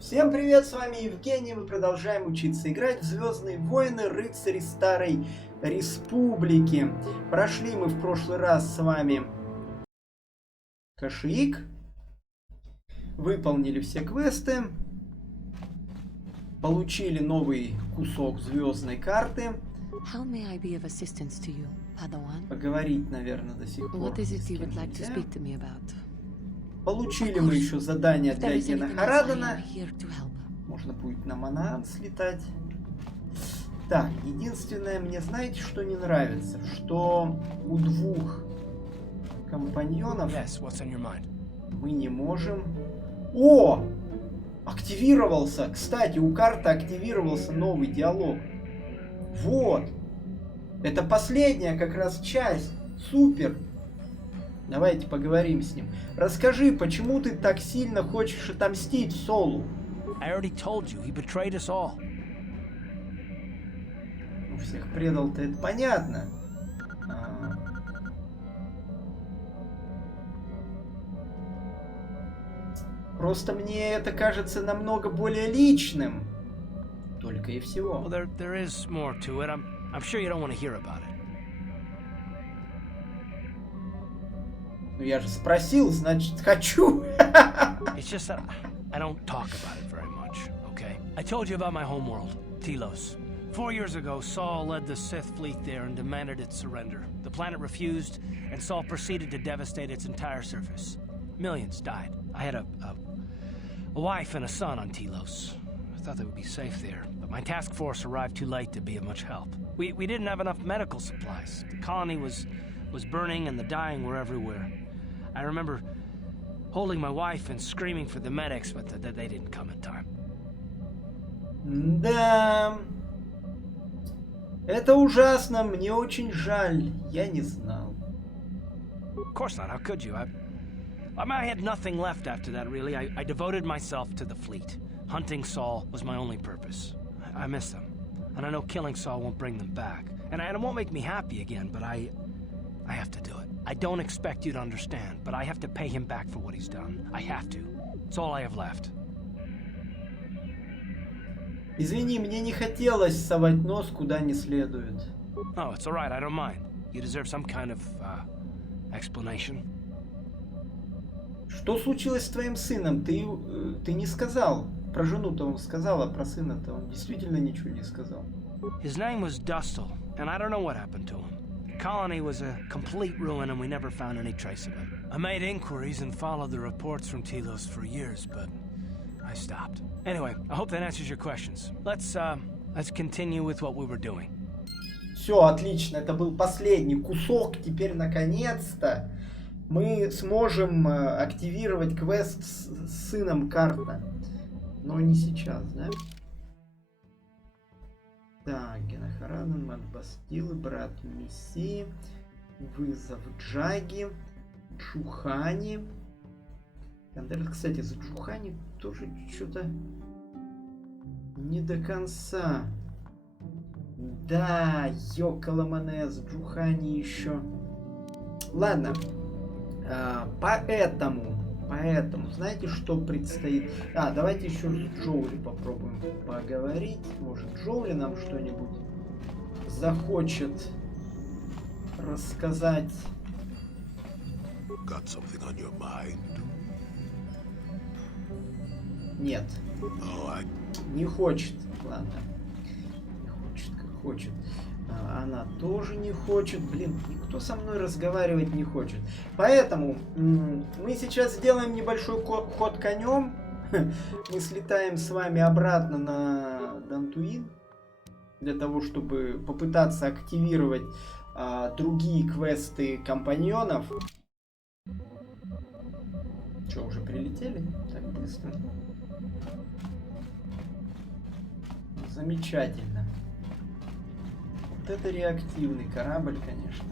Всем привет, с вами Евгений, мы продолжаем учиться играть в Звездные войны, рыцари Старой Республики. Прошли мы в прошлый раз с вами Кашиик, выполнили все квесты, получили новый кусок звездной карты. Поговорить, наверное, до сих пор. Получили мы еще задание для Гена Харадена. Можно будет на Манаан слетать. Так, единственное, мне знаете, что не нравится? Что у двух компаньонов мы не можем... О! Активировался! Кстати, у карты активировался новый диалог. Вот! Это последняя как раз часть. Супер! Давайте поговорим с ним. Расскажи, почему ты так сильно хочешь отомстить Солу? Ну, всех предал-то, это понятно. Просто мне это кажется намного более личным. Только и всего. Ну я же спросил, значит хочу. It's just that I don't talk about it very much, okay? I told you about my homeworld, Telos. 4 years ago, Saul led the Sith fleet there and demanded its surrender. The planet refused, and Saul proceeded to devastate its entire surface. Millions died. I had a wife and a son on Telos. I thought they would be safe there, but my task force arrived too late to be of much help. We didn't have enough medical supplies. The colony was burning and the dying were everywhere. I remember holding my wife and screaming for the medics, but they didn't come in time. Да. Это ужасно, мне очень жаль. Я не знал. Of course not. How could you? I had nothing left after that, really. I devoted myself to the fleet. Hunting Saul was my only purpose. I miss them. And I know killing Saul won't bring them back. And it won't make me happy again, but I have to do it. I don't expect you to understand, but I have to pay him back for what he's done. I have to. It's all I have left. Извини, мне не хотелось совать нос куда не следует. Oh, it's all right. I don't mind. You deserve some kind of explanation. Что случилось с твоим сыном? Ты не сказал. Про жену-то он сказал, а про сына-то он действительно ничего не сказал. His name was Dustil, and I don't know what happened to him. The colony was a complete ruin, and we never found any trace of it. I made inquiries and followed the reports from Telos for years, but I stopped. Anyway, I hope that answers your questions. Let's continue with what we were doing. Все, отлично. Это был последний кусок. Теперь, наконец-то, мы сможем активировать квест с сыном Карта. Но не сейчас, да? Так, Гена Хараден, Мат Бастилы, брат Мессии, вызов Джаги, Джухани. Кстати, за Джухани тоже что-то не до конца. Да, Йокаламанез, Джухани еще. Ладно. Поэтому, знаете, что предстоит? Давайте еще с Джоули попробуем поговорить. Может, Джоули нам что-нибудь захочет рассказать. Нет. Не хочет. Ладно. Не хочет, как хочет. Она тоже не хочет. Блин, никто со мной разговаривать не хочет. Поэтому мы сейчас сделаем небольшой ход конем. Мы слетаем с вами обратно на Дантуин. Для того, чтобы попытаться активировать другие квесты компаньонов. Что, уже прилетели? Так быстро. Замечательно. Вот это реактивный корабль, конечно.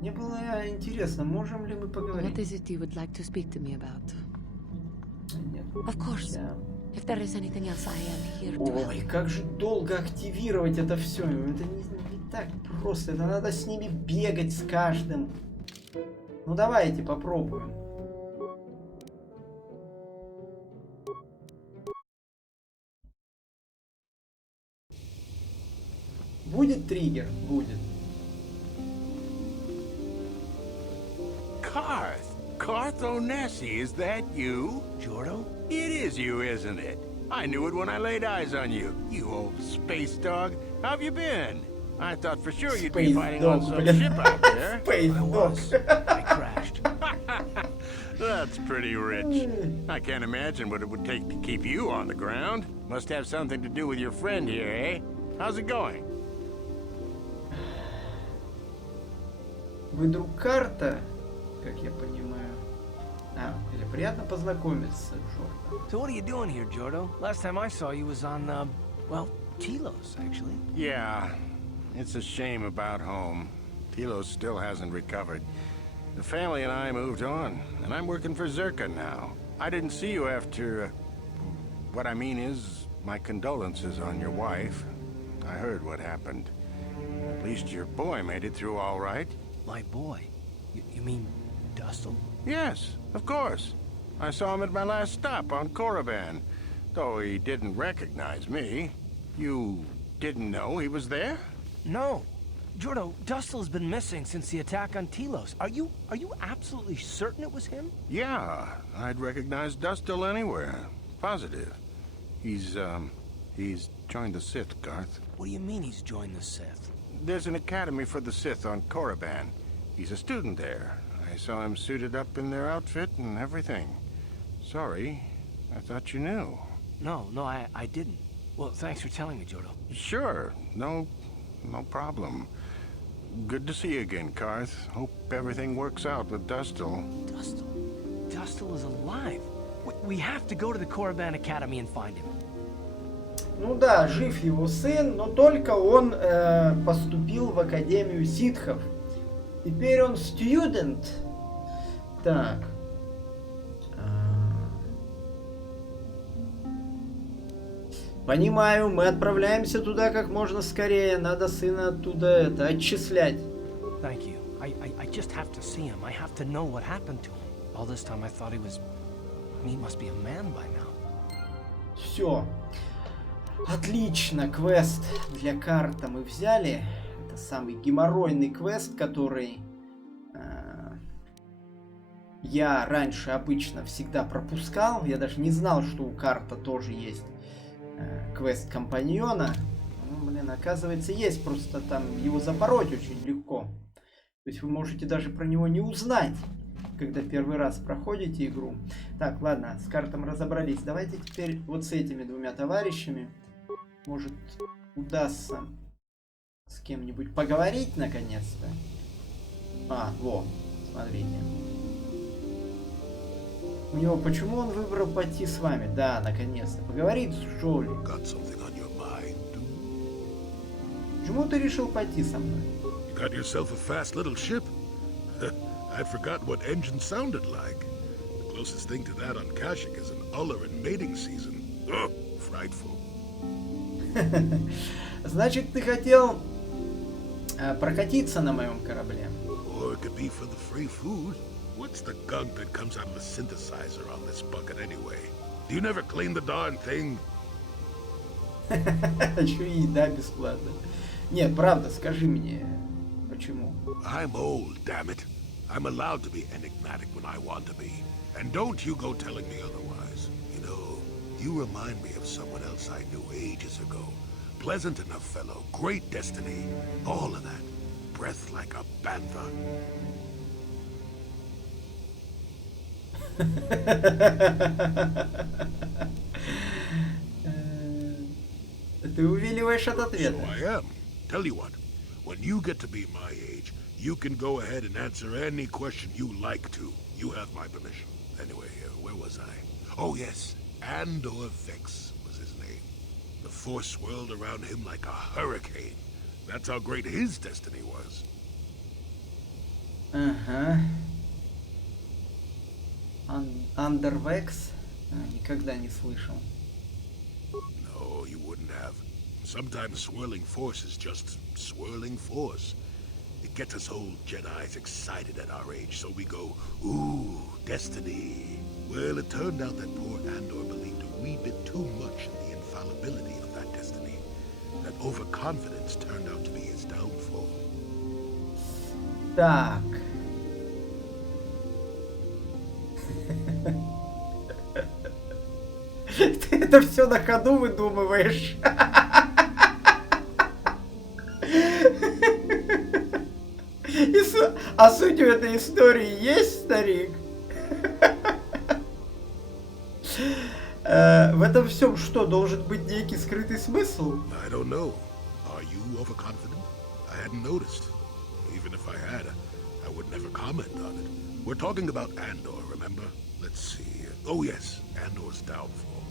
Мне было интересно, можем ли мы поговорить? Нет. Ой, как же долго активировать это все. Это не так просто. Это надо с ними бегать с каждым. Ну давайте попробуем. триггер будет. Carth Onesi, is that you? Jordo? It is you, isn't it? I knew it when I laid eyes on you. You old space dog. How have you been? I thought for sure you'd be Space fighting dog, on some блин. ship out there. Space I dog. was. I crashed. That's pretty rich. I can't imagine what it would take to keep you on the ground. Must have something to do with your friend here, eh? How's it going? Вы друг Карта, как я понимаю. Приятно познакомиться, Джордан. So what are you doing here, Jordo? Last time I saw you was on, well, Telos, actually. Yeah, it's a shame about home. Telos still hasn't recovered. The family and I moved on, and I'm working for Zerka now. I didn't see you after... what I mean is, my condolences on your wife. I heard what happened. At least your boy made it through all right. My boy? You mean Dustle? Yes, of course. I saw him at my last stop on Korriban, though he didn't recognize me. You didn't know he was there? No. Jordo, Dustle's been missing since the attack on Telos. Are you absolutely certain it was him? Yeah, I'd recognize Dustle anywhere. Positive. He's joined the Sith, Garth. What do you mean he's joined the Sith? There's an academy for the Sith on Korriban. He's a student there. I saw him suited up in their outfit and everything. Sorry, I thought you knew. No, I didn't. Well, thanks for telling me, Jordo. Sure, no problem. Good to see you again, Karth. Hope everything works out with Dustle. Dustle is alive. We have to go to the Korriban Academy and find him. Ну да, жив его сын, но только он поступил в Академию ситхов. Теперь он студент. Так. Понимаю, мы отправляемся туда как можно скорее. Надо сына оттуда отчислять. Thank you. I just have to see him. I have to know what happened to him. All this time I thought he was... he must be a man by now. Все. Отлично, квест для карта мы взяли. Это самый геморройный квест, который я раньше обычно всегда пропускал. Я даже не знал, что у карта тоже есть квест компаньона. Ну, блин, оказывается, есть. Просто там его запороть очень легко. То есть вы можете даже про него не узнать, когда первый раз проходите игру. Так, ладно, с картом разобрались. Давайте теперь вот с этими двумя товарищами. Может, удастся с кем-нибудь поговорить наконец-то. Во, смотрите. У него почему он выбрал пойти с вами? Да, наконец-то. Поговорить с Джоули. Почему ты решил пойти со мной? Got yourself a fast little ship? I'd forgotten what engine sounded like. The closest thing to that on Kashik is an uller in mating season. Oh, frightful. Значит, ты хотел прокатиться на моем корабле. Or it could be for the free food. What's the gunk that comes out of the synthesizer on this bucket anyway? Do you never clean the darn thing? Еще и еда бесплатно. Нет, правда, скажи мне, почему? I'm old, damn it. I'm allowed to be enigmatic when I want to be. And don't you go telling me otherwise. You know, you remind me of someone else I knew ages ago. Pleasant enough fellow, great destiny, all of that. Breath like a bantha. Ты увиливаешь от ответа. So I am. Tell you what, when you get to be my age, you can go ahead and answer any question you like to. You have my permission. Anyway, where was I? Oh yes, Andor Vex was his name. The Force swirled around him like a hurricane. That's how great his destiny was. Ага. Андервекс? Никогда не слышал. No, you wouldn't have. Sometimes swirling force is just swirling force. It gets us old Jedis excited at our age, so we go, ooh, destiny. Well, it turned out that poor Andor believed a wee bit too much in the infallibility of that destiny. That overconfidence turned out to be his downfall. Так. Ты это все на ходу выдумываешь. А суть в этой истории есть, старик? В этом всем что, должен быть некий скрытый смысл? I don't know. Are you overconfident? I hadn't noticed. Even if I had, I would never comment on it. We're talking about Andor, remember? Let's see. Oh yes, Andor's downfall.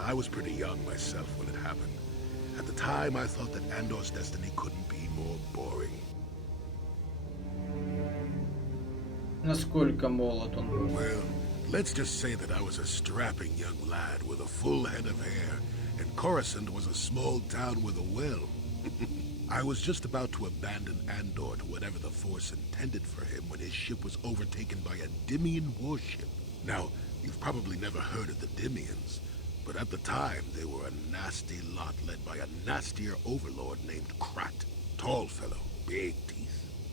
I was pretty young myself when it happened. At the time, I thought that Andor's destiny couldn't be more boring. Насколько молод он был? Well, let's just say that I was a strapping young lad with a full head of hair, and Coruscant was a small town with a well. I was just about to abandon Andor to whatever the Force intended for him when his ship was overtaken by a Dimian warship. Now, you've probably never heard of the Dimians, but at the time they were a nasty lot led by a nastier overlord named Krat. Tall fellow, big teeth.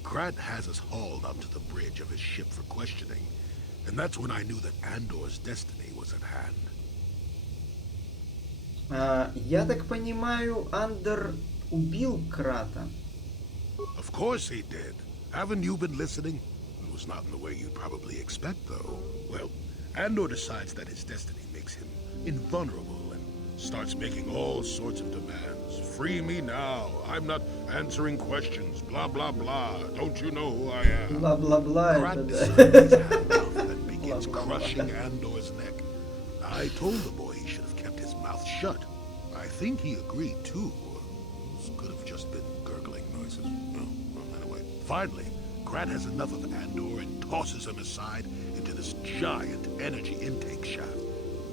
Krat has us hauled onto the bridge of his ship for questioning, and that's when I knew that Andor's destiny was at hand. Я так понимаю, Андер убил Крата? Of course he did. Haven't you been listening? It was not in the way you'd probably expect, though. Well, Andor decides that his destiny makes him invulnerable and starts making all sorts of demands. Free me now. I'm not answering questions. Blah, blah, blah. Don't you know who I am? Бла-бла-бла, это Krat да. decides his handmouth and begins Blah, blah, blah. crushing Andor's neck. I told the boy he should have kept his mouth shut. I think he agreed, too. This could have just been gurgling noises. Well, anyway. Finally, Krat has enough of Andor and tosses him aside into this giant energy intake shaft.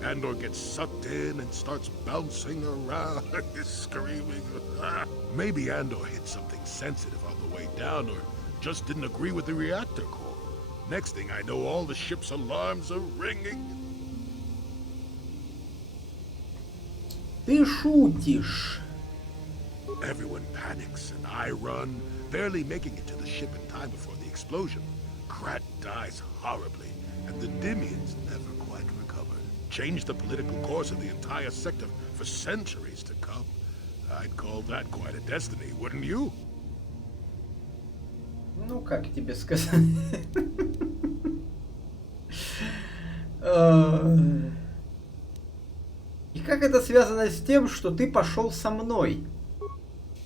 Andor gets sucked in and starts bouncing around, screaming. Maybe Andor hit something sensitive on the way down, or just didn't agree with the reactor core. Next thing I know, all the ship's alarms are ringing. Ты шутишь. Everyone panics, and I run, barely making it to the ship in time before the explosion. Krat dies horribly, and the Dimians never quite recovered. Changed the political course of the entire sector for centuries to come. I'd call that quite a destiny, wouldn't you? Ну, как тебе сказать? И как это связано с тем, что ты пошел со мной?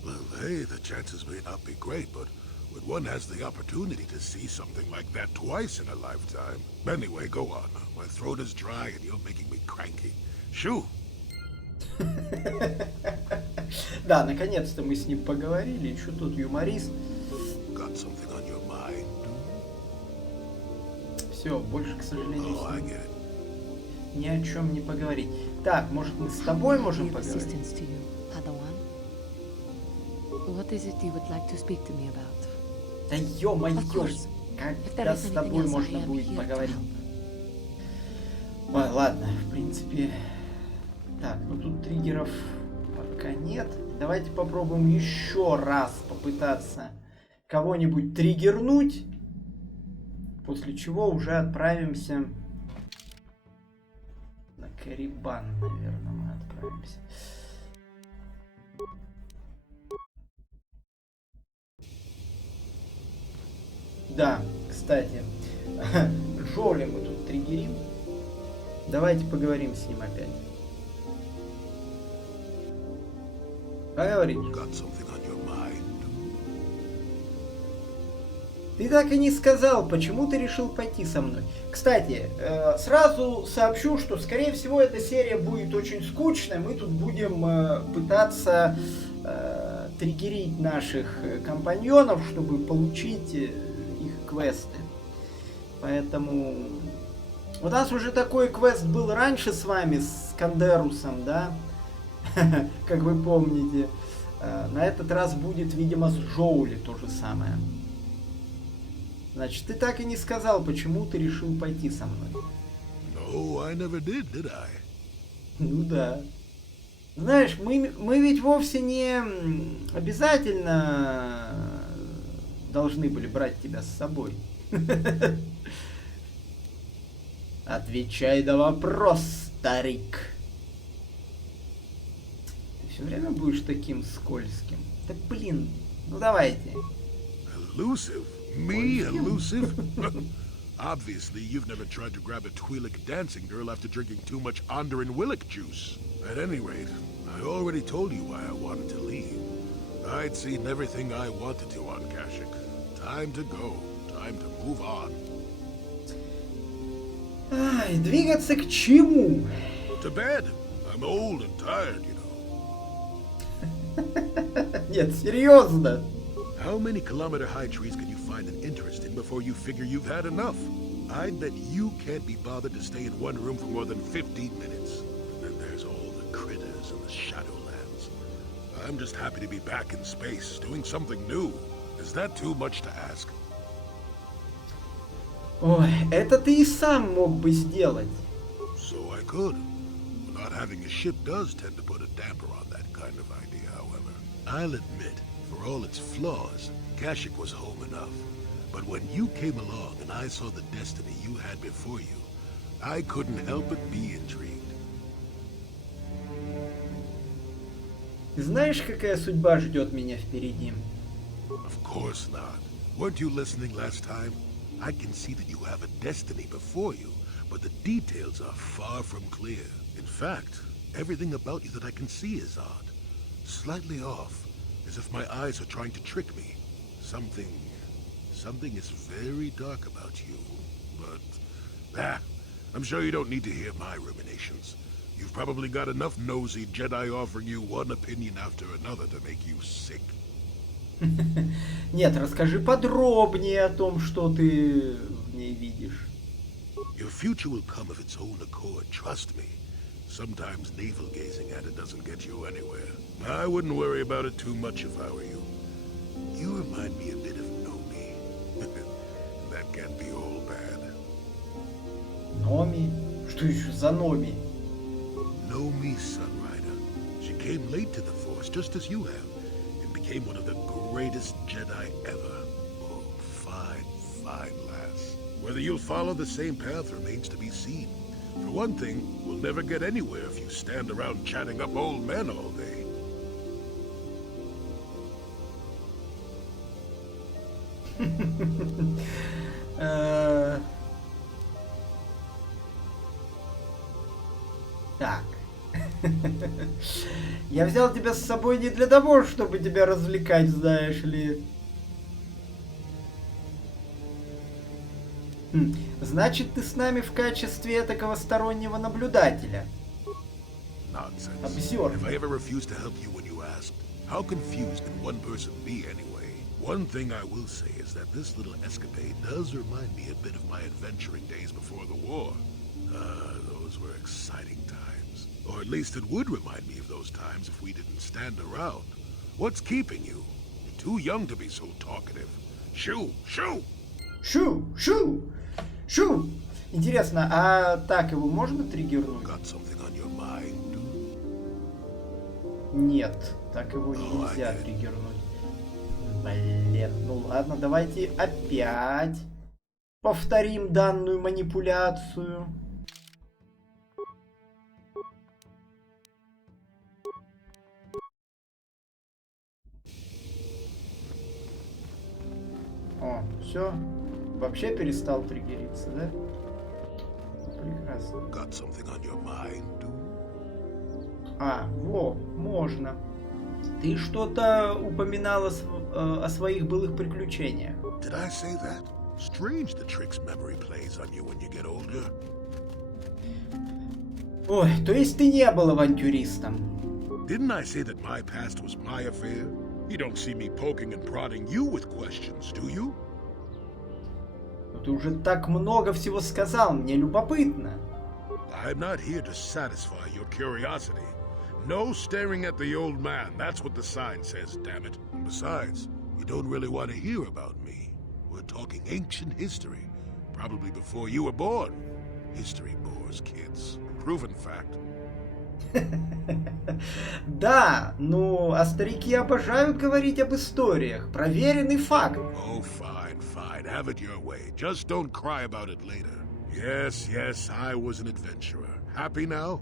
Well, hey, the chances may not be great, but when one has the opportunity to see something like that twice in a lifetime. Anyway, go on. My throat is dry and you're making me cranky. Shoo! Да, наконец-то мы с ним поговорили. Еще тут юморист. Got something on your mind? Все, больше, к сожалению, Oh, с I ним get it. ни о чем не поговорить. Так, может, мы с тобой можем поговорить? Assistance to you, Padawan. What is it you would like to speak to me about? Да ё-моё, Of course. If there когда is с anything тобой else, I можно am будет here to поговорить? help. Ой, ладно, в принципе. Так, ну тут триггеров пока нет. Давайте попробуем еще раз попытаться кого-нибудь триггернуть. После чего уже отправимся на Карибан, наверное, мы отправимся. Да, кстати, Джоули мы тут триггерим. Давайте поговорим с ним опять. Поговорить. Got something on your mind? Ты так и не сказал, почему ты решил пойти со мной. Кстати, сразу сообщу, что, скорее всего, эта серия будет очень скучной. Мы тут будем пытаться триггерить наших компаньонов, чтобы получить их квесты. Поэтому... У нас уже такой квест был раньше с вами, с Кандерусом, да? Как вы помните. На этот раз будет, видимо, с Джоули то же самое. Значит, ты так и не сказал, почему ты решил пойти со мной. No, I never did I? Ну да. Знаешь, мы ведь вовсе не обязательно должны были брать тебя с собой. Отвечай на вопрос, старик. Ты все время будешь таким скользким. Да блин, ну давайте. Elusive? Me elusive? Obviously, you've never tried to grab a Twi'lek dancing girl after drinking too much Onderan Willick juice. At any rate, I already told you why I wanted to leave. I'd seen everything I wanted to on Kashik. Time to go. Time to move on. Ай, двигаться к чему? To bed. I'm old and tired, you know. Нет, серьезно. How many kilometer-high trees can you find an interest in before you figure you've had enough? I'd bet you can't be bothered to stay in one room for more than 15 minutes. And then there's all the critters and the Shadowlands. I'm just happy to be back in space, doing something new. Is that too much to ask? Ой, это ты и сам мог бы сделать. So I could. Not having a ship does tend to put a damper on that kind of idea, however. I'll admit, for all its flaws, Kashik was home enough. But when you came along and I saw the destiny you had before you, I couldn't help but be intrigued. Ты знаешь, какая судьба ждет меня впереди? Of course not. Weren't you listening last time? I can see that you have a destiny before you, but the details are far from clear. In fact, everything about you that I can see is odd. Slightly off, as if my eyes are trying to trick me. Something is very dark about you. But, I'm sure you don't need to hear my ruminations. You've probably got enough nosy Jedi offering you one opinion after another to make you sick. Нет, расскажи подробнее о том, что ты в ней видишь. Your future will come of its own accord, trust me. Sometimes navel-gazing at it doesn't get you anywhere. I wouldn't worry about it too much if I were you. You remind me a bit of Nomi. That can't be all bad. Номи? Что еще за Номи? Nomi Sunrider. She came late to the Force, just as you have, and became one of the greatest Jedi ever. Oh, fine, fine lass. Whether you'll follow the same path remains to be seen. For one thing, we'll never get anywhere if you stand around chatting up old men all day. Так. Я взял тебя с собой не для того, чтобы тебя развлекать, знаешь ли. Значит, ты с нами в качестве такого стороннего наблюдателя. Nonsense. Обзор. If I ever refused to help you when you asked, how confused can one person be anyway? One thing I will say is that this little escapade does remind me a bit of my adventuring days before the war. Those were exciting times. Or at least it would remind me of those times if we didn't stand around. What's keeping you? You're too young to be so talkative. Shoo! Shoo! Шу! Шу! Шу! Интересно, а так его можно триггернуть? Got something on your mind? Нет, так его нельзя триггернуть. Блин, ну ладно, давайте опять повторим данную манипуляцию. О, все. Вообще перестал триггериться, да? Прекрасно. Got something on your mind? А, во, можно. Ты что-то упоминал о своих былых приключениях. Did I say that? Strange the tricks memory plays on you when you get older. Ой, то есть ты не был авантюристом? Didn't I say that my past was my affair? You don't see me poking and prodding you with questions, do you? Ты уже так много всего сказал, мне любопытно. I'm not here to satisfy your curiosity. No staring at the old man, that's what the sign says, damn it. And besides, you don't really want to hear about me. We're talking ancient history, probably before you were born. History bores kids. Proven fact. Да, ну, а старики обожают говорить об историях. Проверенный факт. Oh, fine, fine. Have it your way. Just don't cry about it later. Yes, yes, I was an adventurer. Happy now?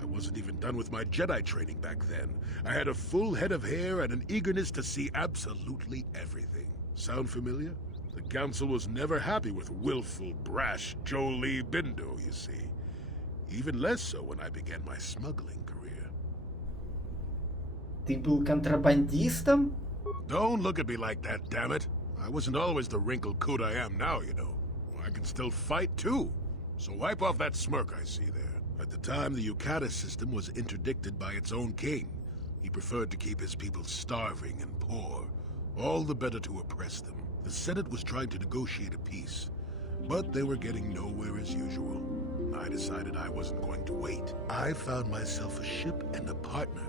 I wasn't even done with my Jedi training back then. I had a full head of hair and an eagerness to see absolutely everything. Sound familiar? The council was never happy with willful, brash Jolie Bindo, you see. Even less so when I began my smuggling career. Ты был контрабандистом? Don't look at me like that, damn it. I wasn't always the wrinkled coot I am now, you know. I can still fight, too. So wipe off that smirk I see there. At the time, the Yukata system was interdicted by its own king. He preferred to keep his people starving and poor, all the better to oppress them. The Senate was trying to negotiate a peace, but they were getting nowhere as usual. I decided I wasn't going to wait. I found myself a ship and a partner,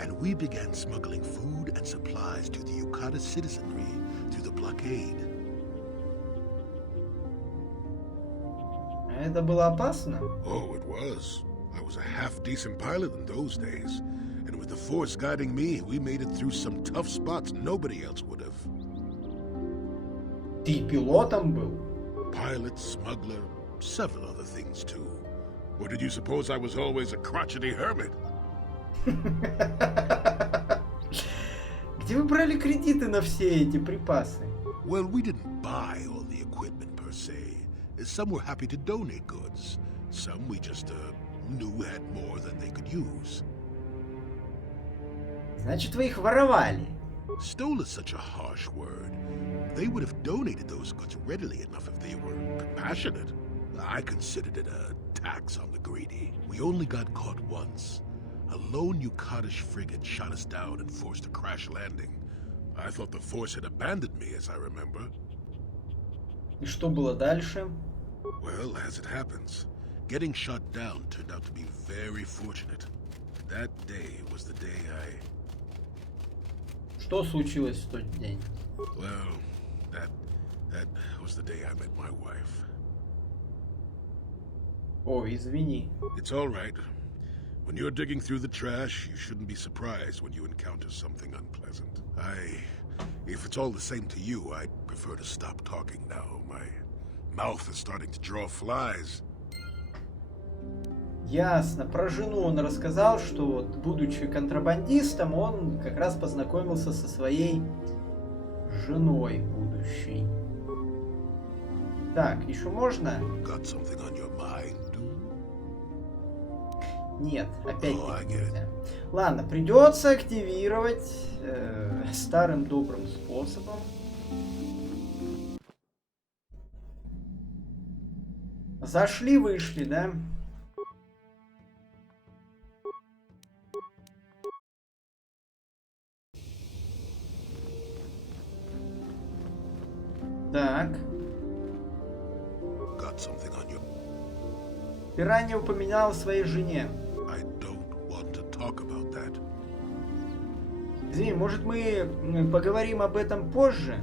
and we began smuggling food and supplies to the Yukata citizenry through the blockade. Это было опасно? Oh, it was. I was a half-decent pilot in those days, and with the Force guiding me, we made it through some tough spots nobody else would have. Ты пилотом был? Pilot, smuggler, several other things too. Or did you suppose I was always a crotchety hermit? Где вы брали кредиты на все эти припасы? Well, we didn't buy all the equipment per se. Some were happy to donate goods. Some we just knew had more than they could use. Значит, вы их воровали? Stole is such a harsh word. They would have donated those goods readily enough if they were compassionate. I considered it a tax on the greedy. We only got caught once. A lone Yukatish frigate shot us down and forced a crash landing. I thought the Force had abandoned me, as I remember. И что было дальше? Well, as it happens, getting shot down turned out to be very fortunate. That day was the day Что случилось в тот день? Well, that was the day I met my wife. О, извини. It's all right. When you're digging through the trash, you shouldn't be surprised when you encounter something unpleasant. If it's all the same to you, I'd prefer to stop talking now. My mouth is starting to draw flies. Ясно. Про жену он рассказал, что вот, будучи контрабандистом, он как раз познакомился со своей женой будущей. Так, еще можно? Got something on your mind, dude? Нет, опять Oh, I таки get it. нельзя. Ладно, придется активировать старым добрым способом. Зашли, вышли, да? Так. Got something on your... Ты ранее упоминал о своей жене. I don't want to talk about that. Извини, может мы поговорим об этом позже?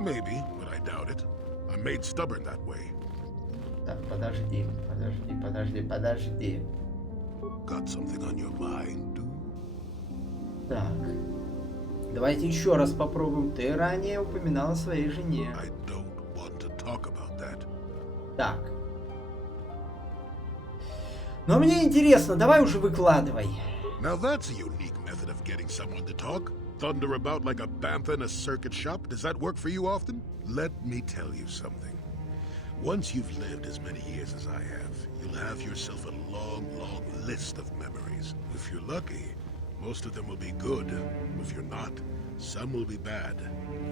Maybe, but I doubt it. I'm made stubborn that way. Так, подожди. Got something on your mind, dude? Так. Давайте еще раз попробуем. Ты ранее упоминал о своей жене. I don't want to talk about that. Так. Но мне интересно, давай уже выкладывай. Now that's a unique method of getting someone to talk. Thunder about like a bantha in a circuit shop. Does that work for you often? Let me tell you something. Once you've lived as many years as I have, you'll have yourself a long, long list of memories. If you're lucky, most of them will be good. If you're not, some will be bad.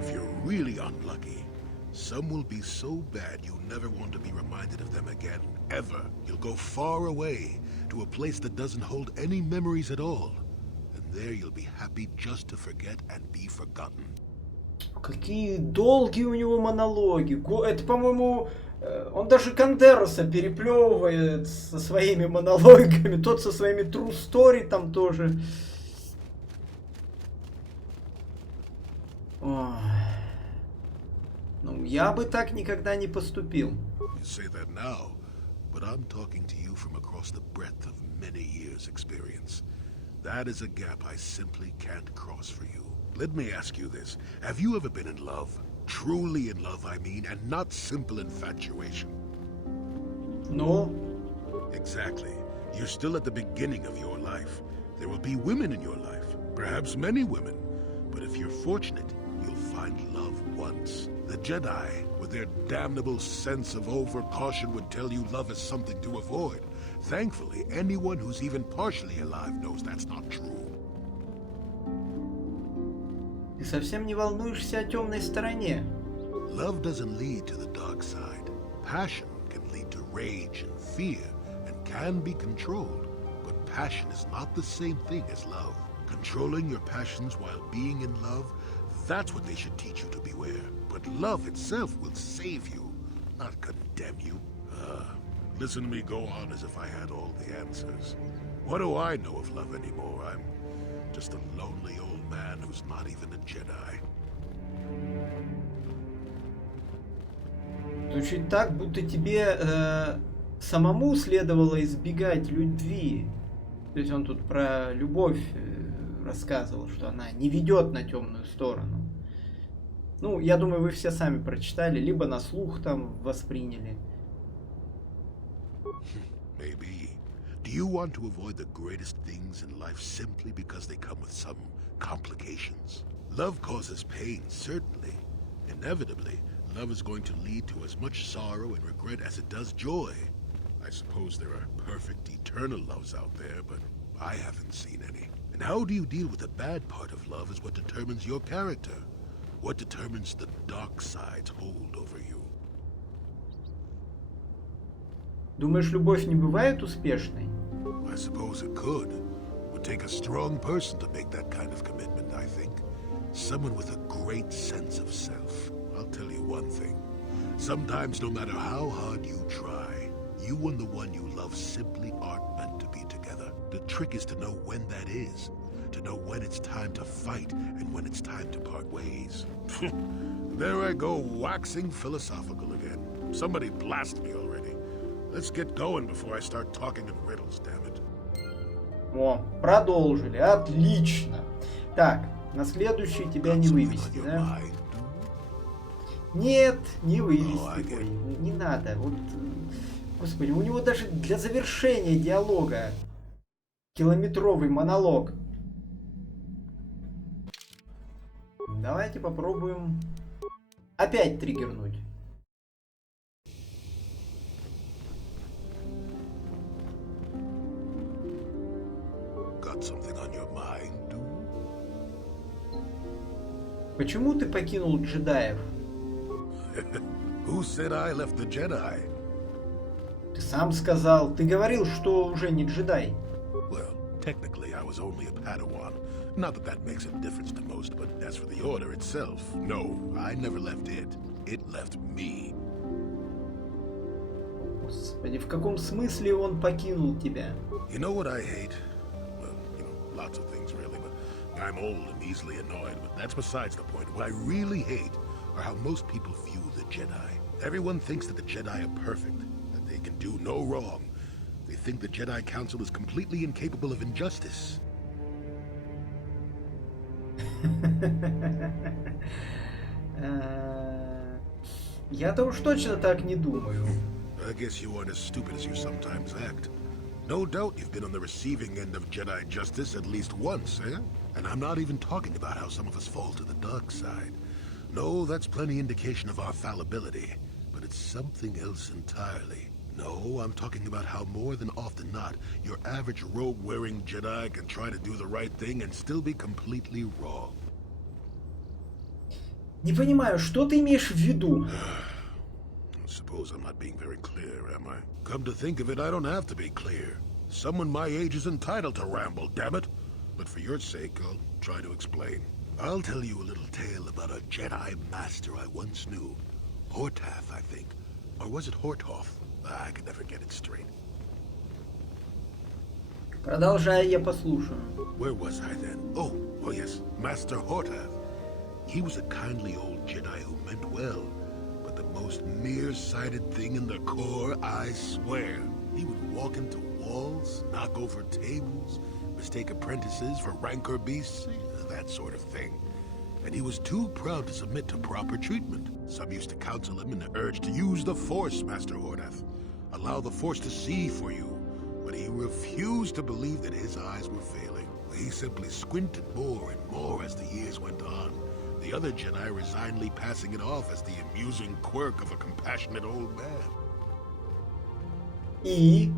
If you're really unlucky, some will be so bad you'll never want to be reminded of them again, ever. You'll go far away to a place that doesn't hold any memories at all. And there you'll be happy just to forget and be forgotten. Какие долгие у него монологи. Это, по-моему, он даже Кандероса переплевывает со своими монологами. Тот со своими True Story там тоже. Ой. Ну, я бы так никогда не поступил. You say that now, but I'm talking to you from across the breadth of many years' experience. That is a gap I simply can't cross for you. Let me ask you this. Have you ever been in love? Truly in love, I mean, and not simple infatuation. No. Exactly. You're still at the beginning of your life. There will be women in your life, perhaps many women. But if you're fortunate, you'll find love once. The Jedi, with their damnable sense of over-caution, would tell you love is something to avoid. Thankfully, anyone who's even partially alive knows that's not true. Ты совсем не волнуешься о темной стороне. Love doesn't lead to the dark side. Passion can lead to rage and fear, and can be controlled. But passion is not the same thing as love. Controlling your passions while being in love, that's what they should teach you to beware. But love itself will save you, not condemn you. Listen to me go on as if I had all the answers. What do I know of love anymore? I'm just a lonely old man who's not even a Jedi. Звучит так, будто тебе самому следовало избегать любви. То есть он тут про любовь рассказывал, что она не ведет на темную сторону. Ну, я думаю, вы все сами прочитали, либо на слух там восприняли. Maybe. Do you want to avoid the greatest things in life simply because they come with some complications? Love causes pain, certainly. Inevitably, love is going to lead to as much sorrow and regret as it does joy. I suppose there are perfect eternal loves out there, but I haven't seen any. And how do you deal with the bad part of love is what determines your character. What determines the dark side's hold over you. Думаешь, любовь не бывает успешной? I suppose it could. Would take a strong person to make that kind of commitment, I think. Someone with a great sense of self. I'll tell you one thing. Sometimes, no matter how hard you try, you and the one you love simply aren't meant to be together. The trick is to know when that is. To know when it's time to fight and when it's time to part ways. There I go, waxing philosophical again. Somebody blast me already. Let's get going before I start talking in riddles, damn it. О, продолжили, отлично. Так, на следующий тебя не вывести, да? Нет, не вывести. Ой, не надо. Вот, господи, у него даже для завершения диалога километровый монолог. Давайте попробуем опять триггернуть. Got something on your mind, dude? Почему ты покинул джедаев? Who said I left the Jedi? Ты сам сказал, ты говорил, что уже не джедай. Well, technically I was only a Padawan. Not that that makes a difference to most, but as for the Order itself, no, I never left it. It left me. Господи, в каком смысле он покинул тебя? You know what I hate? Well, you know, lots of things really, but I'm old and easily annoyed, but that's besides the point. What I really hate are how most people view the Jedi. Everyone thinks that the Jedi are perfect, that they can do no wrong. They think the Jedi Council is completely incapable of injustice. Я-то уж точно так не думаю. I guess you aren't as stupid as you sometimes act. No doubt you've been on the receiving end of Jedi justice at least once, eh? And I'm not even talking about how some of us fall to the dark side. No, that's plenty indication of our fallibility. But it's something else entirely. No, I'm talking about how more than often not, your average robe-wearing Jedi can try to do the right thing and still be completely wrong. Не понимаю, что ты имеешь в виду? I suppose I'm not being very clear, am I? Come to think of it, I don't have to be clear. Someone my age is entitled to ramble, damn it. But for your sake, I'll try to explain. I'll tell you a little tale about a Jedi master I once knew. Hortath, I think. Or was it Horthoff? I could never get it straight. Продолжай, я послушаю. Where was I then? Oh yes, Master Hortath. He was a kindly old Jedi who meant well, but the most nearsighted thing in the Corps, I swear. He would walk into walls, knock over tables, mistake apprentices for rancor beasts, that sort of thing. And he was too proud to submit to proper treatment. Some used to counsel him in the urge to use the Force, Master Hordath. Allow the Force to see for you. But he refused to believe that his eyes were failing. He simply squinted more and more as the years went on. The other Jedi resignedly passing it off as the amusing quirk of a compassionate old man. И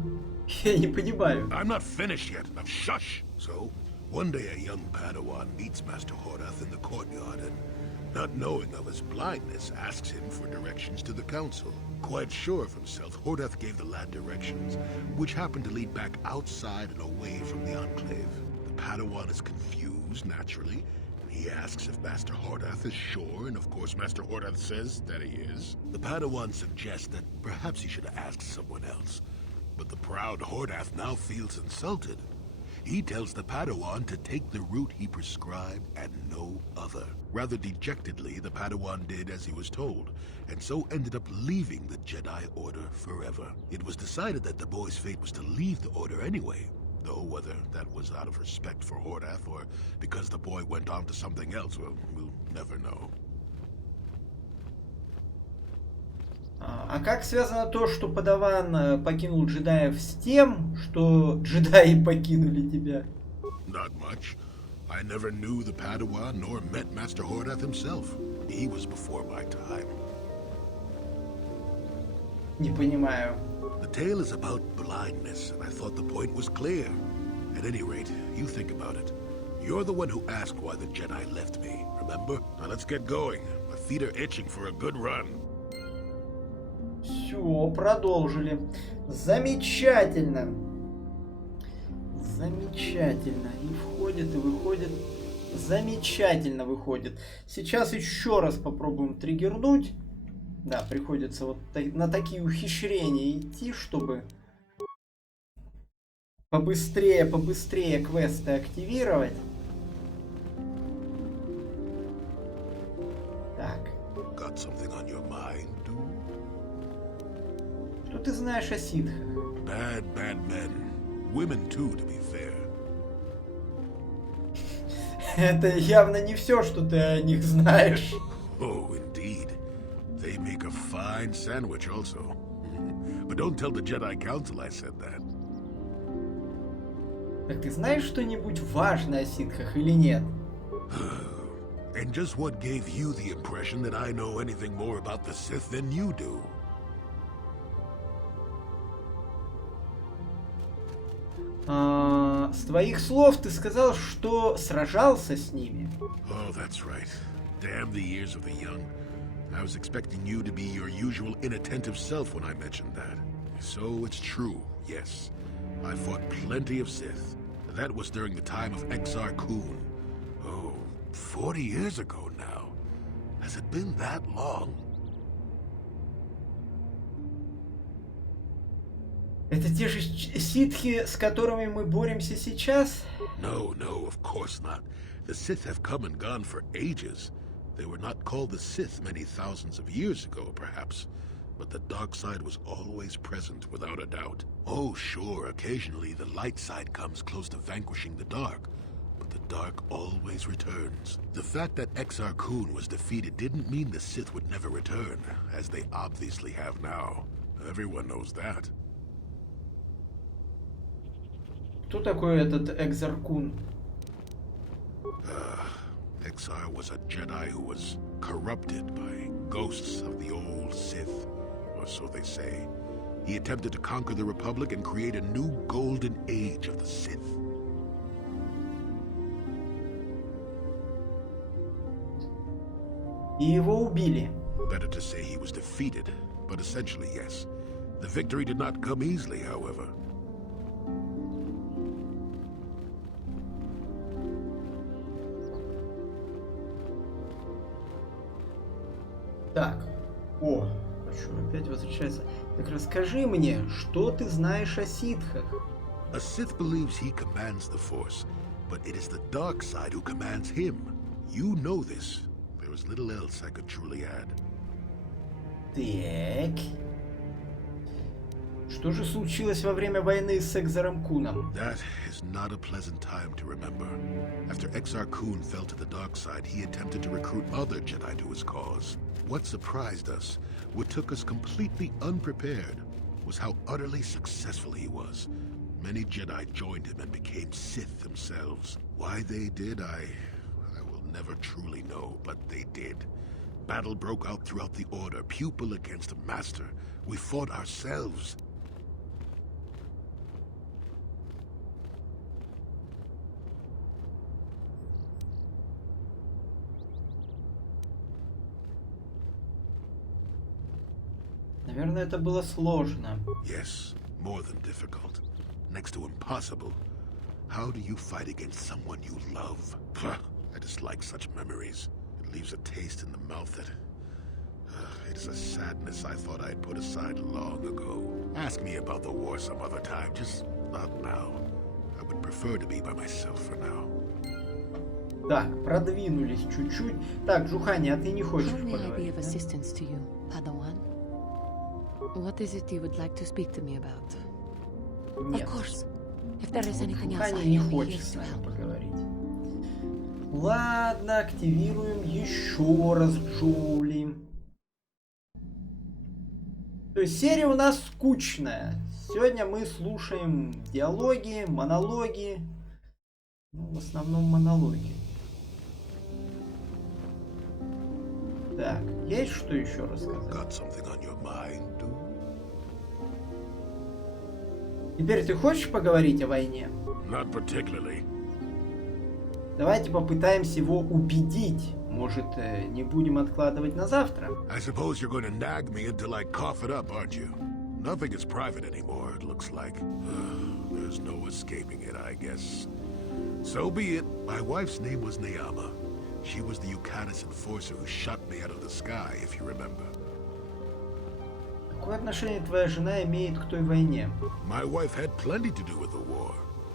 я не понимаю. I'm not finished yet. Now shush. So, one day a young Padawan meets Master Hordath in the courtyard and, not knowing of his blindness, asks him for directions to the council. Quite sure of himself, Hordath gave the lad directions, which happened to lead back outside and away from the Enclave. The Padawan is confused, naturally, and he asks if Master Hordath is sure, and of course Master Hordath says that he is. The Padawan suggests that perhaps he should have asked someone else, but the proud Hordath now feels insulted. He tells the Padawan to take the route he prescribed and no other. Rather dejectedly, the Padawan did as he was told, and so ended up leaving the Jedi Order forever. It was decided that the boy's fate was to leave the Order anyway, though whether that was out of respect for Hordath or because the boy went on to something else, well, we'll never know. А как связано то, что Падаван покинул джедаев с тем, что джедаи покинули тебя? Not much. I never knew the Padawan nor met Master Hordath himself. He was before my time. Не понимаю. The tale is about blindness, and I thought the point was clear. At any rate, you think about it. You're the one who asked why the Jedi left me, remember? Now let's get going. My feet are itching for a good run. Все, продолжили. Замечательно. Замечательно. И входит, и выходит. Замечательно выходит. Сейчас еще раз попробуем триггернуть. Да, приходится вот на такие ухищрения идти, чтобы побыстрее квесты активировать. Так. Got something on your mind, dude? Что ты знаешь о ситхах? Bad men. Women too, to be fair. Это явно не все, что ты о них знаешь. Oh, indeed. They make a fine sandwich also. But don't tell the Jedi Council I said that. Так ты знаешь что-нибудь важное о ситхах или нет? And just what gave you the impression that I know anything more about the Sith than you do? С твоих слов ты сказал, что сражался с ними. Oh, that's right. Damn the ears of the young. I was expecting you to be your usual inattentive self when I mentioned that. So it's true, yes. I fought plenty of Sith. That was during the time of Exar Kun. Oh, 40 years ago now. Has it been that long? Это те же ситхи, с которыми мы боремся сейчас? No, of course not. The Sith have come and gone for ages. They were not called the Sith many thousands of years ago, perhaps. But the dark side was always present, without a doubt. Oh, sure, occasionally the light side comes close to vanquishing the dark. But the dark always returns. The fact that Exar Kun was defeated didn't mean the Sith would never return, as they obviously have now. Everyone knows that. Кто такой этот Экзар Кун? Exar was a Jedi who was corrupted by ghosts of the old Sith, or so they say. He attempted to conquer the Republic and create a new golden age of the Sith. И его убили. Better to say he was defeated, but essentially yes. The victory did not come easily, however. Так, что опять возвращается. Так расскажи мне, что ты знаешь о ситхах? A Sith believes he commands the Force, but it is the dark side who commands him. You know this. There is little else I could truly add. Так. Что же случилось во время войны с Экзаром Куном? That is not a pleasant time to remember. After Exar Kun fell to the dark side, he attempted to recruit other Jedi to his cause. What surprised us, what took us completely unprepared, was how utterly successful he was. Many Jedi joined him and became Sith themselves. Why they did, I will never truly know, but they did. Battle broke out throughout the Order, pupil against master. We fought ourselves. Наверное, это было сложно. Yes, more than difficult. Next to impossible. How do you fight against someone you love? I dislike such memories. It leaves a taste in the mouth that... it is a sadness I thought I'd put aside long ago. Ask me about the war some other time, just not now. I would prefer to be by myself for now. Так, продвинулись чуть-чуть. Так, Джухани, а ты не хочешь How may I be поговорить? of assistance to you, Padawan? What is it you would like to speak to me about? Нет. Of course. If there is anything else, I Джухани не am here хочет с to нами help. поговорить. Ладно, активируем еще раз Джоули. То есть серия у нас скучная. Сегодня мы слушаем диалоги, монологи. Ну, в основном монологи. Так, есть что еще рассказать? Got something on your mind, dude? Теперь ты хочешь поговорить о войне? Not particularly. Давайте попытаемся его убедить. Может, не будем откладывать на завтра? I suppose you're going to nag me until I cough it up, aren't you? Nothing is private anymore, it looks like. There's no escaping it, I guess. So be it. My wife's name was Neyama. She was the Yukanis enforcer who shot me out of the sky, if you remember. Какое отношение твоя жена имеет к той войне? My wife had plenty to do with the war.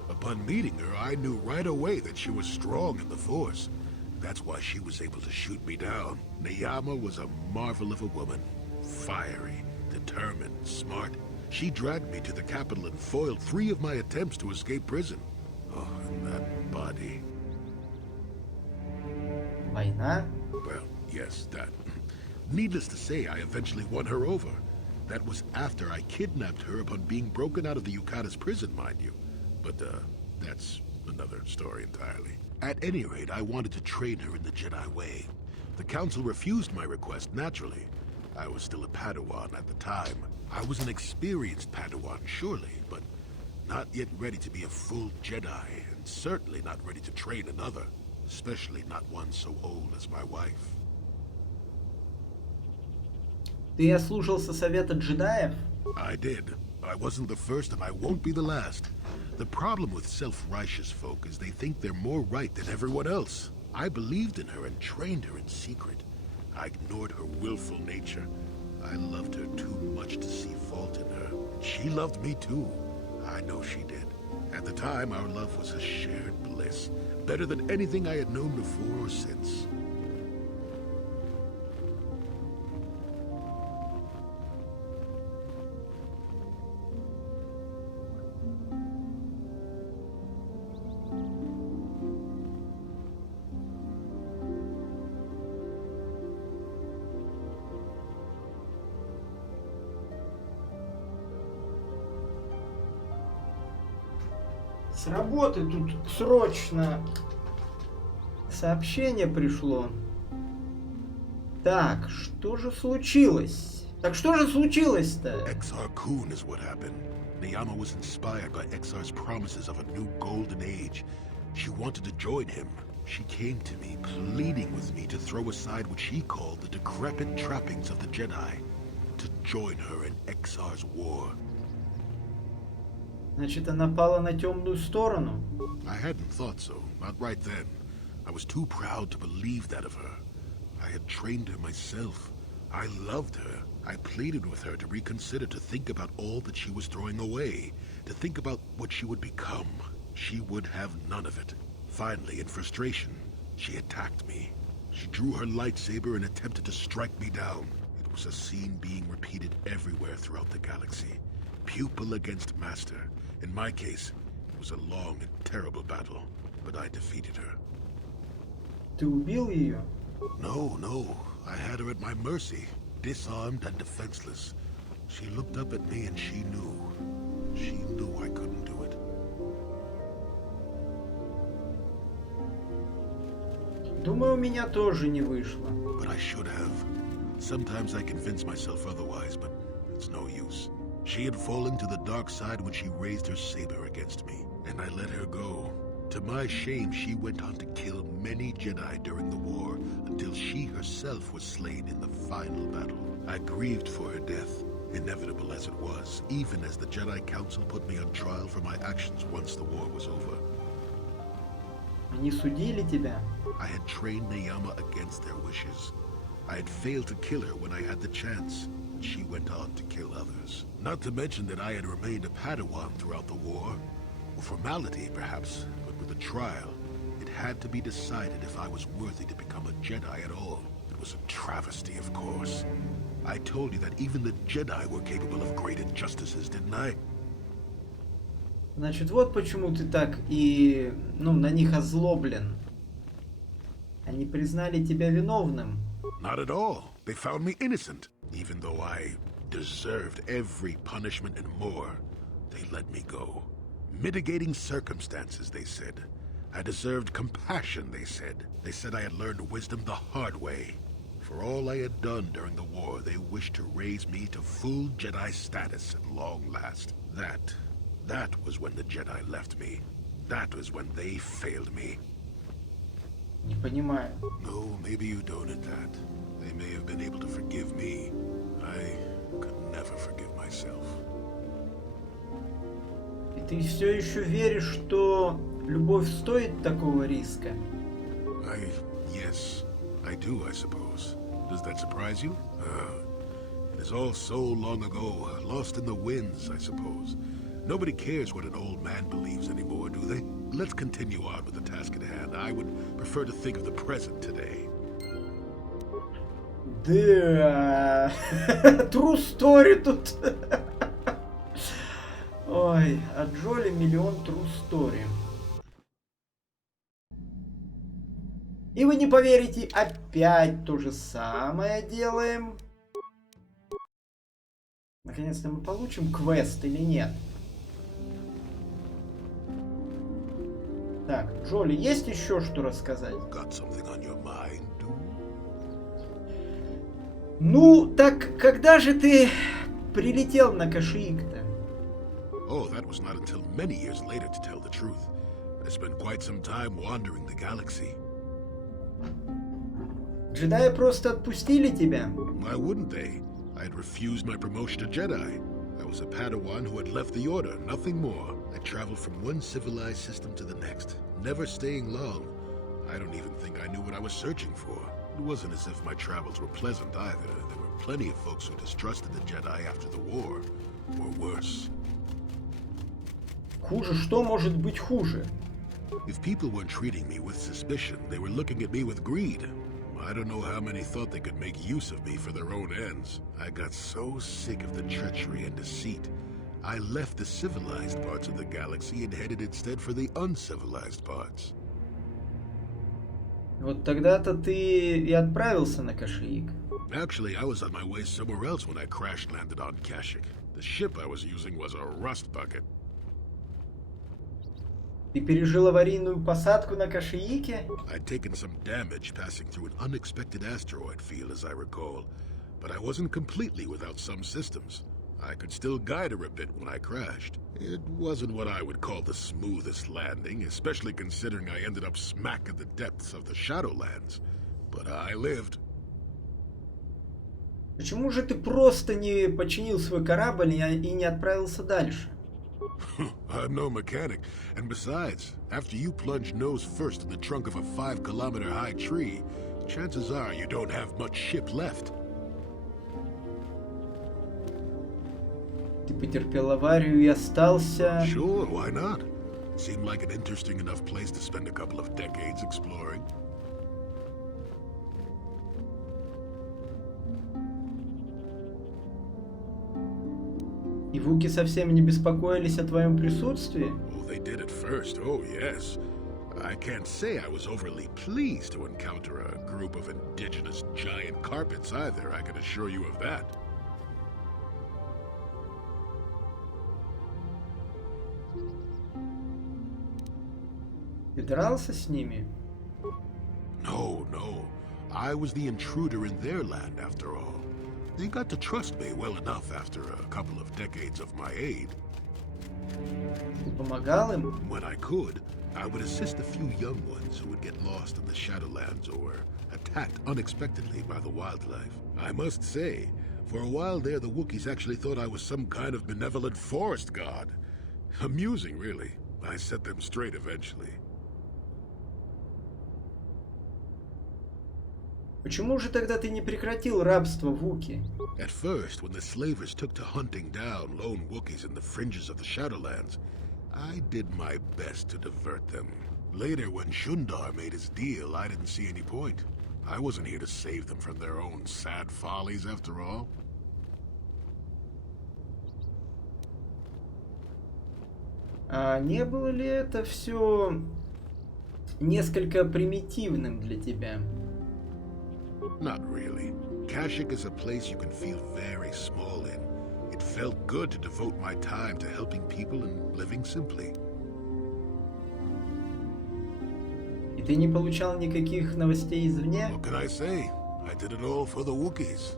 Upon meeting her, I knew right away that she was strong in the Force. That's why she was able to shoot me down. Neyama was a marvel of a woman. Fiery, determined, smart. She dragged me to the capital and foiled 3 of my attempts to escape prison. Oh, and that body. Война? Well, yes, that. Needless to say, I eventually won her over. That was after I kidnapped her upon being broken out of the Yukatas prison, mind you. But, that's another story entirely. At any rate, I wanted to train her in the Jedi way. The Council refused my request, naturally. I was still a Padawan at the time. I was an experienced Padawan, surely, but not yet ready to be a full Jedi, and certainly not ready to train another, especially not one so old as my wife. Ты ослушался совета джедаев? I did. I wasn't the first and I won't be the last. The problem with self-righteous folk is they think they're more right than everyone else. I believed in her and trained her in secret. I ignored her willful nature. I loved her too much to see fault in her. She loved me too. I know she did. At the time, our love was a shared bliss. Better than anything I had known before or since. С работы тут срочно сообщение пришло. Так, что же случилось? Так что же случилось-то? Exar Kun is what happened. Neyama was inspired by Exar's promises of a new golden age. She wanted to join him. She came to me, pleading with me to throw aside what she called the decrepit trappings of the Jedi, to join her in Exar's war. Значит, она пала на темную сторону. I hadn't thought so, not right then. I was too proud to believe that of her. I had trained her myself. I loved her. I pleaded with her to reconsider, to think about all that she was throwing away, to think about what she would become. She would have none of it. Finally, in frustration, she attacked me. She drew her lightsaber and attempted to strike me down. It It was a scene being repeated everywhere throughout the galaxy. Pupil against master. In my case, it was a long and terrible battle, but I defeated her. Ты убил ее? No, no. I had her at my mercy, disarmed and defenseless. She looked up at me and she knew. She knew I couldn't do it. Думаю, у меня тоже не вышло. But I should have. Sometimes I convince myself otherwise, but it's no use. She had fallen to the dark side when she raised her saber against me, and I let her go. To my shame, she went on to kill many Jedi during the war, until she herself was slain in the final battle. I grieved for her death, inevitable as it was, even as the Jedi Council put me on trial for my actions once the war was over. Они судили тебя? I had trained Neyama against their wishes. I had failed to kill her when I had the chance, and she went on to kill others. Not to mention that I had remained a Padawan throughout the war. A formality, perhaps, but with a trial, it had to be decided if I was worthy to become a Jedi at all. It was a travesty, of course. I told you that even the Jedi were capable of great injustices, didn't I? Значит, вот почему ты так и, на них озлоблен. Они признали тебя виновным. Not at all. They found me innocent. Even though I deserved every punishment and more, they let me go. Mitigating circumstances, they said. I deserved compassion, they said. They said I had learned wisdom the hard way. For all I had done during the war, they wished to raise me to full Jedi status at long last. That was when the Jedi left me. That was when they failed me. Не понимаю. No, maybe you don't at that. They may have been able to forgive me. I could never forgive myself. И ты все еще веришь, что любовь стоит такого риска? Yes, I do, I suppose. Does that surprise you? It is all so long ago, lost in the winds, I suppose. Nobody cares what an old man believes anymore, do they? Let's continue on with the task at hand. I would prefer to think of the present today. Да, true story тут. Ой, от Джоули миллион true story. И вы не поверите, опять то же самое делаем. Наконец-то мы получим квест или нет? Так, Джоули, есть еще что рассказать? Got something on your mind, do? Ну, так когда же ты прилетел на Кашиик-то? Oh, that was not until many years later, to tell the truth. I spent quite some time wandering the galaxy. Джедаи просто отпустили тебя? Why wouldn't they? I had refused my promotion to Jedi. I was a Padawan who had left the Order, nothing more. I traveled from one civilized system to the next, never staying long. I don't even think I knew what I was searching for. It wasn't as if my travels were pleasant either. There were plenty of folks who distrusted the Jedi after the war, or worse. Хуже? Что может быть хуже? If people weren't treating me with suspicion, they were looking at me with greed. I don't know how many thought they could make use of me for their own ends. I got so sick of the treachery and deceit. I left the civilized parts of the galaxy and headed instead for the uncivilized parts. Вот тогда-то ты и отправился на Кашиик. Actually, I was on my way somewhere else when I crash-landed on Kashik. The ship I was using was a rust bucket. Ты пережил аварийную посадку на Кашиике? I'd taken some damage passing through an unexpected asteroid field, as I recall, but I wasn't completely without some systems. I could still guide her a bit when I crashed. It wasn't what I would call the smoothest landing, especially considering I ended up smack at the depths of the Shadowlands. But I lived. Почему же ты просто не починил свой корабль и не отправился дальше? I'm no mechanic, and besides, after you plunge nose first in the trunk of a 5-kilometer high tree, chances are you don't have much ship left. Ты потерпел аварию и остался... Sure, why not? Seemed like an interesting enough place to spend a couple of decades exploring. И вуки совсем не беспокоились о твоем присутствии? Oh, they did at first. Oh, yes. I can't say I was overly pleased to encounter a group of indigenous giant carpets either, I can assure you of that. Ты дрался с ними? No, no. I was the intruder in their land, after all. They got to trust me well enough after a couple of decades of my aid. Ты помогал им? When I could, I would assist a few young ones who would get lost in the Shadowlands or attacked unexpectedly by the wildlife. I must say, for a while there, the Wookiees actually thought I was some kind of benevolent forest god. Amusing, really. I set them straight eventually. Почему же тогда ты не прекратил рабство вуки? At first, when the slavers took to hunting down lone Wookiees in the fringes of the Shadowlands, I did my best to divert them. Later, when Shundar made his deal, I didn't see any point. I wasn't here to save them from their own sad follies, after all. А не было ли это все несколько примитивным для тебя? Not really. Kashik is a place you can feel very small in. It felt good to devote my time to helping people and living simply. И ты не получал никаких новостей извне? What can I say? I did it all for the Wookiees.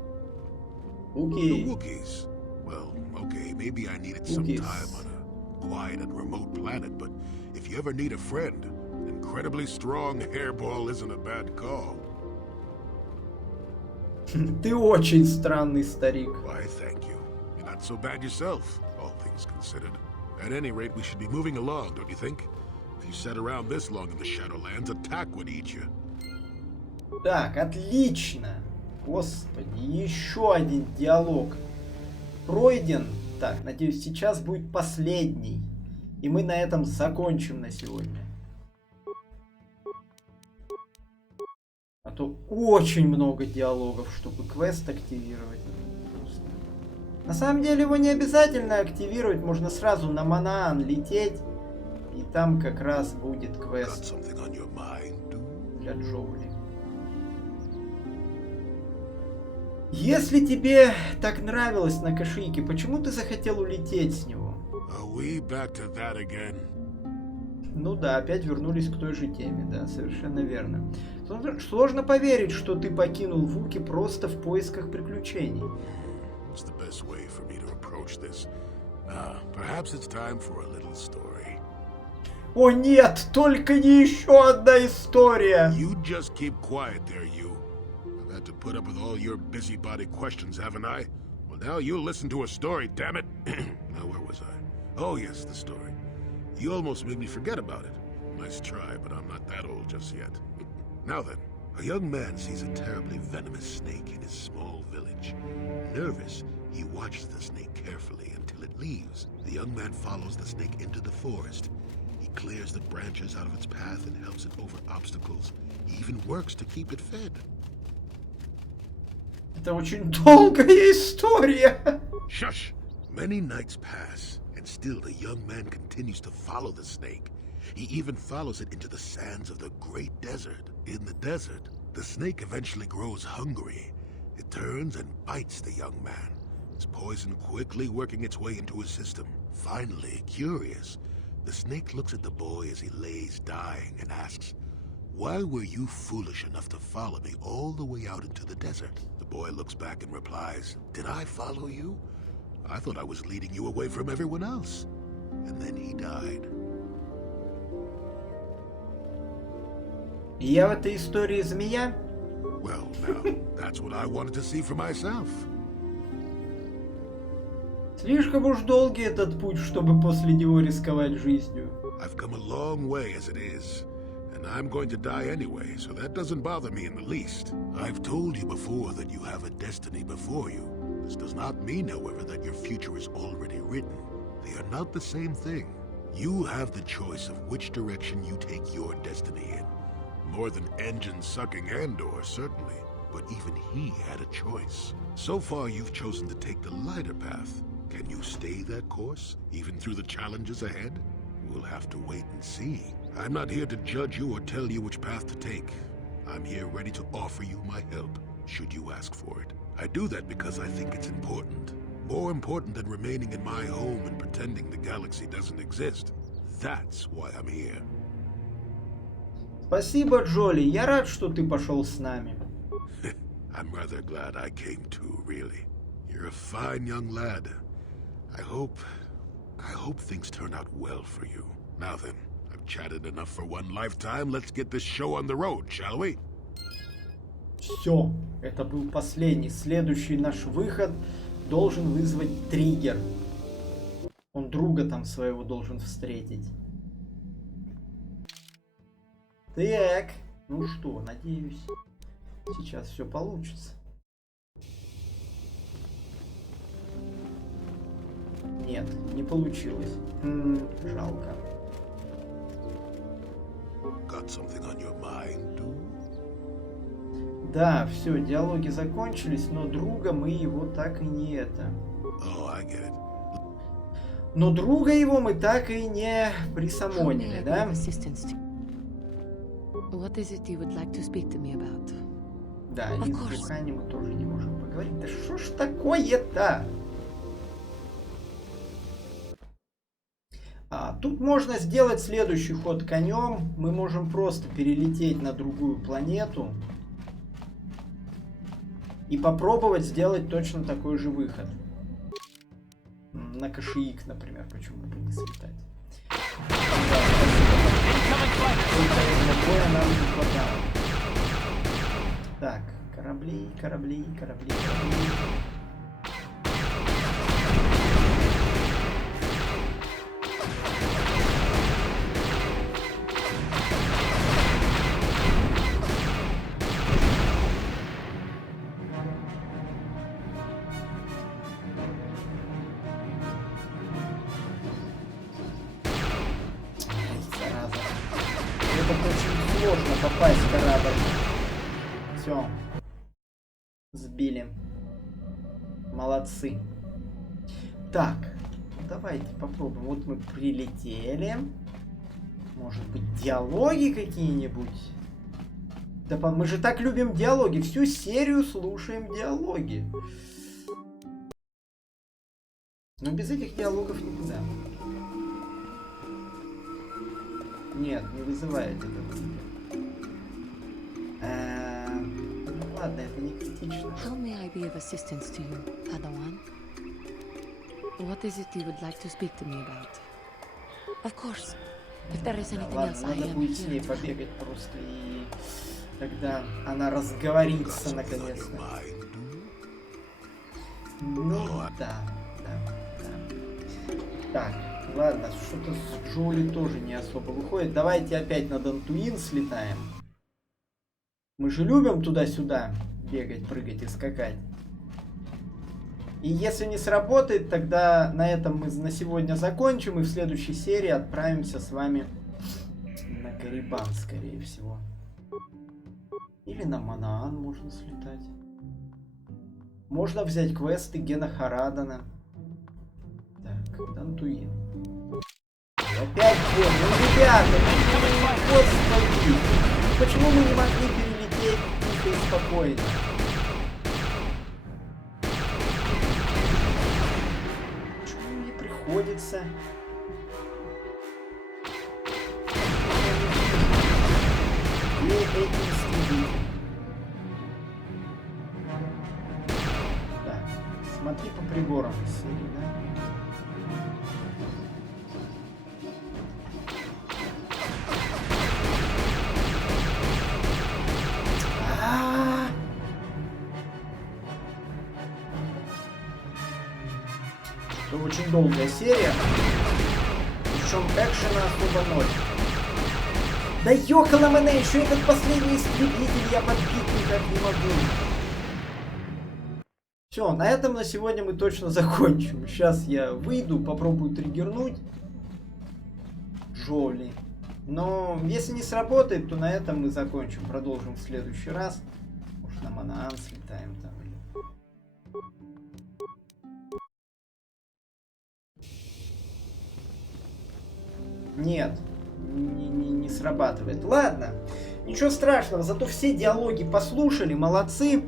The Вуки... Wookiees. Well, okay, maybe I needed some Wookiees. time on a quiet and remote planet, but if you ever need a friend, incredibly strong hairball isn't a bad call. Ты очень странный старик. Why, thank you. You're not so bad yourself, all things considered. At any rate, we should be moving along, don't you think? If you sat around this long in the Shadowlands, attack would eat you. Так, отлично. Господи, еще один диалог пройден. Так, надеюсь, сейчас будет последний. И мы на этом закончим на сегодня. А то очень много диалогов, чтобы квест активировать. На самом деле его не обязательно активировать. Можно сразу на Манаан лететь. И там как раз будет Got квест something on your mind, dude? для Джоули. Если тебе так нравилось на Кашиике, почему ты захотел улететь с него? Are we back to that again? Ну да, опять вернулись к той же теме, да, совершенно верно. Сложно поверить, что ты покинул Вуки просто в поисках приключений. What's the best way for me to approach this? Perhaps it's time for a little story. О нет, только не еще одна история! You just keep quiet there, you. I've had to put up with all your busybody questions, haven't I? Well, now you'll listen to a story, damn it. Now, where was I? Oh, yes, the story. You almost made me forget about it. Nice try, but I'm not that old just yet. Now then, a young man sees a terribly venomous snake in his small village. Nervous, he watches the snake carefully until it leaves. The young man follows the snake into the forest. He clears the branches out of its path and helps it over obstacles. He even works to keep it fed. Это очень долгая история. Shush! Many nights pass, and still the young man continues to follow the snake. He even follows it into the sands of the great desert. In the desert, the snake eventually grows hungry. It turns and bites the young man, its poison quickly working its way into his system. Finally, curious, the snake looks at the boy as he lays dying and asks, "Why were you foolish enough to follow me all the way out into the desert?" The boy looks back and replies, "Did I follow you? I thought I was leading you away from everyone else." And then he died. Я в этой истории змея? Well, now, that's what I wanted to see for myself. Слишком уж долгий этот путь, чтобы после него рисковать жизнью. I've come a long way as it is, and I'm going to die anyway, so that doesn't bother me in the least. I've told you before that you have a destiny before you. This does not mean, however, that your future is already written. They are not the same thing. You have the choice of which direction you take your destiny in. More than engine-sucking Andor, certainly, but even he had a choice. So far, you've chosen to take the lighter path. Can you stay that course, even through the challenges ahead? We'll have to wait and see. I'm not here to judge you or tell you which path to take. I'm here ready to offer you my help, should you ask for it. I do that because I think it's important. More important than remaining in my home and pretending the galaxy doesn't exist. That's why I'm here. Спасибо, Джоли. Я рад, что ты пошел с нами. I'm rather glad I came too, really. You're a fine young lad. I hope things turn out well for you. Now then, I've chatted enough for one lifetime. Let's get this show on the road, shall we? Все, это был последний. Следующий наш выход должен вызвать триггер. Он друга там своего должен встретить. Так, ну что, надеюсь, сейчас все получится. Нет, не получилось. Жалко. Got something on your mind, dude? Да, все, диалоги закончились, но друга мы его так и не это. Oh, I get it. Но друга его мы так и не присамонили, да? What is it you would like to speak to me about? Да, и с духами мы тоже не можем поговорить. Да что ж такое-то? Тут можно сделать следующий ход конем. Мы можем просто перелететь на другую планету и попробовать сделать точно такой же выход. На Кашиик, например, почему бы не слетать. Так, корабли. Сложно попасть в корабль. Все. Сбили. Молодцы. Так, давайте попробуем. Вот мы прилетели. Может быть, диалоги какие-нибудь? Да мы же так любим диалоги. Всю серию слушаем диалоги. Но без этих диалогов никуда. Нет, не вызывает это. Ладно, это не критично. How may I be of assistance to you, Padawan? What is it you would like to speak to me about? Of course. If there is anything else, I Надо am будет с here ней to help. побегать просто, и тогда она разговорится наконец-то. Ну да. Так, ладно, что-то с Джоули тоже не особо выходит. Давайте опять на Дантуин слетаем. Мы же любим туда-сюда бегать, прыгать и скакать. И если не сработает, тогда на этом мы на сегодня закончим. И в следующей серии отправимся с вами на Карибан, скорее всего. Или на Манаан можно слетать. Можно взять квесты Гена Харадана. Так, Дантуин. Опять вот, ну ребята, господи, почему мы не могли перелететь тихо и спокойно? Почему мне приходится? Где эти истребители? Так, смотри по приборам из серии, да? Это очень долгая серия. Причем экшена особо ноль. Да ёкала мене, еще этот последний истребитель, я подбить никак не могу. Все, на этом на сегодня мы точно закончим. Сейчас я выйду, попробую триггернуть Джоули. Но если не сработает, то на этом мы закончим. Продолжим в следующий раз. Может, на Манаан слетаем там. Нет, не срабатывает. Ладно, ничего страшного, зато все диалоги послушали, молодцы.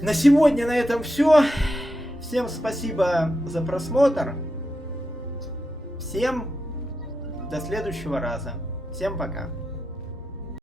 На сегодня на этом все. Всем спасибо за просмотр. Всем до следующего раза. Всем пока.